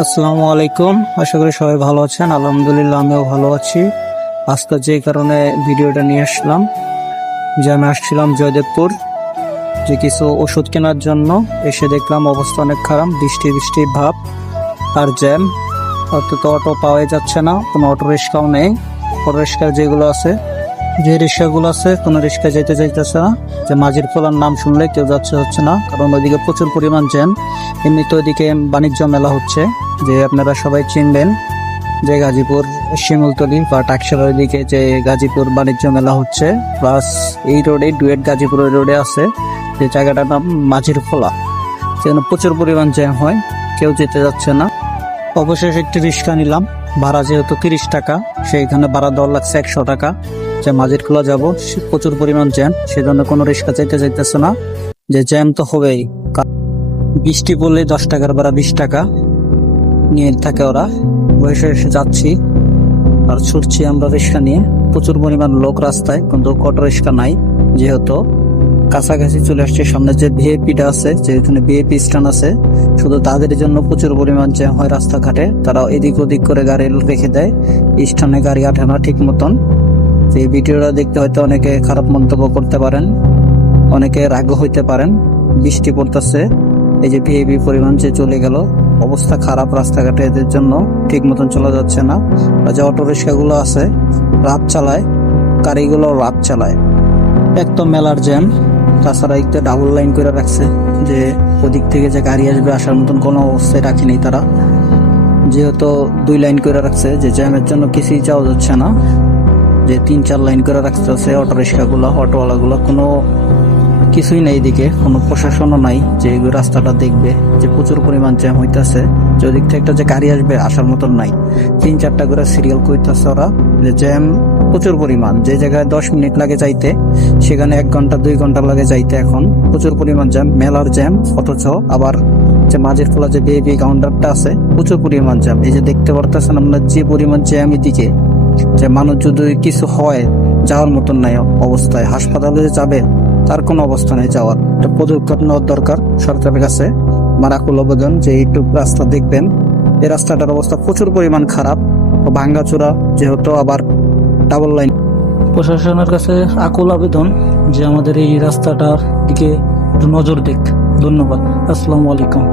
আসসালামু আলাইকুম। আশা করি সবাই ভালো আছেন। আলহামদুলিল্লাহ আমিও ভালো আছি। আজকে যে কারণে ভিডিওটা নিয়ে আসলাম, যে আমি আসছিলাম জয়দেবপুর যে কিছু ওষুধ কেনার জন্য। এসে দেখলাম অবস্থা অনেক খারাপ, বৃষ্টি বৃষ্টি ভাব আর জ্যাম। অন্তত অটো পাওয়া যাচ্ছে না, কোনো অটো রিক্সাও নেই। অটো রিক্সা যেগুলো আছে, যে রিক্সাগুলো আছে কোনো রিক্সা যেতে চাইতেছে না। যে মাঝির খোলার নাম শুনলে কেউ হচ্ছে না, কারণ ওইদিকে প্রচুর পরিমাণ জ্যাম। এমনিতে ওইদিকে বাণিজ্য মেলা হচ্ছে, যে আপনারা সবাই চিনবেন, যে গাজীপুর শিমুলতলি বা টাকশালের ওইদিকে যে গাজীপুর বাণিজ্য মেলা হচ্ছে। প্লাস এই রোডে ডুয়েট গাজীপুর রোডে আছে যে জায়গাটার নাম মাঝির খোলা, সেখানে প্রচুর পরিমাণ জ্যাম হয়, কেউ যেতে যাচ্ছে না। অবশেষে একটি রিক্সা নিলাম, ভাড়া যেহেতু 30 টাকা, সেইখানে ভাড়া দেওয়া লাগছে 100 টাকা। যে মাঝির খোলা যাবো, প্রচুর পরিমাণ জ্যাম, সেজন্য কোনো রিক্সা চাইতেছে না। যে জ্যাম তো হবেই, বৃষ্টি পড়লে 10 টাকার ভাড়া 20 টাকা নিয়ে থাকে ওরা। বসে এসে যাচ্ছি আর ছুটছি আমরা রিক্সা নিয়ে। প্রচুর পরিমাণ লোক রাস্তায়, কিন্তু অটো রিক্সা নাই। যেহেতু কাছাকাছি চলে আসছে, সামনে যে ভিআইপিটা আছে, যেখানে ভিআইপি স্ট্যান্ড আছে, শুধু তাদের জন্য প্রচুর পরিমাণ জ্যাম হয় রাস্তাঘাটে। তারা এদিক ওদিক করে গাড়ি রেখে দেয়, স্ট্যান্ডে গাড়ি আঠে না ঠিক মতন। এই ভিডিওটা দেখতে হয়তো অনেকে খারাপ মন্তব্য করতে পারেন, অনেকে রাগ হইতে পারেন। বৃষ্টি পড়তেছে, এই যে ভিআইপি পরিমাণ যে চলে গেল, অবস্থা খারাপ রাস্তাঘাটে, এদের জন্য ঠিক মতন চলা যাচ্ছে না। আর যে অটো রিক্সাগুলো আছে রাত চালায়, গাড়িগুলো রাত চালায়। একদম মেলার জ্যাম, তাছাড়া একটু ডাবল লাইন করে রাখছে, যে ওদিক থেকে যে গাড়ি আসবে আসার মতন কোনো অবস্থায় রাখেনি তারা। যেহেতু 2 লাইন করে রাখছে, যে জ্যামের জন্য কিছুই যাওয়া যাচ্ছে না। যে 3-4 লাইন করে রাখতে হচ্ছে অটো রিক্সাগুলো, অটোওয়ালাগুলো, কোনো কিছুই নেই এদিকে, কোনো প্রশাসনও নাই যে রাস্তাটা দেখবে। যে প্রচুর পরিমাণ জ্যাম হইতেছে, যে ওদিক থেকে একটা যে গাড়ি আসবে আসার মতন নাই। 3-4টা করে সিরিয়াল করতেছে ওরা। যে জ্যাম প্রচুর পরিমাণ, যে জায়গায় 10 মিনিট লাগে যাইতে, সেখানে 1 ঘন্টা 2 ঘন্টা লাগে যাইতে। এখন প্রচুর পরিমাণ জ্যাম, মেলার জ্যাম। অথচ আবার যে মাঝের খোলা যে বেবি কাউন্টারটা আছে, প্রচুর পরিমাণ জ্যাম। এই যে দেখতে পারতেছেন আপনার যে পরিমাণ জ্যাম এদিকে, যে মানুষ যদি কিছু হয় যাওয়ার মতন নাই অবস্থায়, হাসপাতালে যাবে তার কোনো অবস্থা নেই যাওয়ার। একটা পদক্ষেপ নেওয়ার দরকার সরকারের কাছে। আমার আকুল আবেদন যে এইটুক রাস্তা দেখবেন, এই রাস্তাটার অবস্থা প্রচুর পরিমাণ খারাপ, ভাঙ্গাচোরা, যেহেতু আবার ডাবল লাইন। প্রশাসনের কাছে আকুল আবেদন যে আমাদের এই রাস্তাটার দিকে একটু নজর দিক। ধন্যবাদ। আসসালামু আলাইকুম।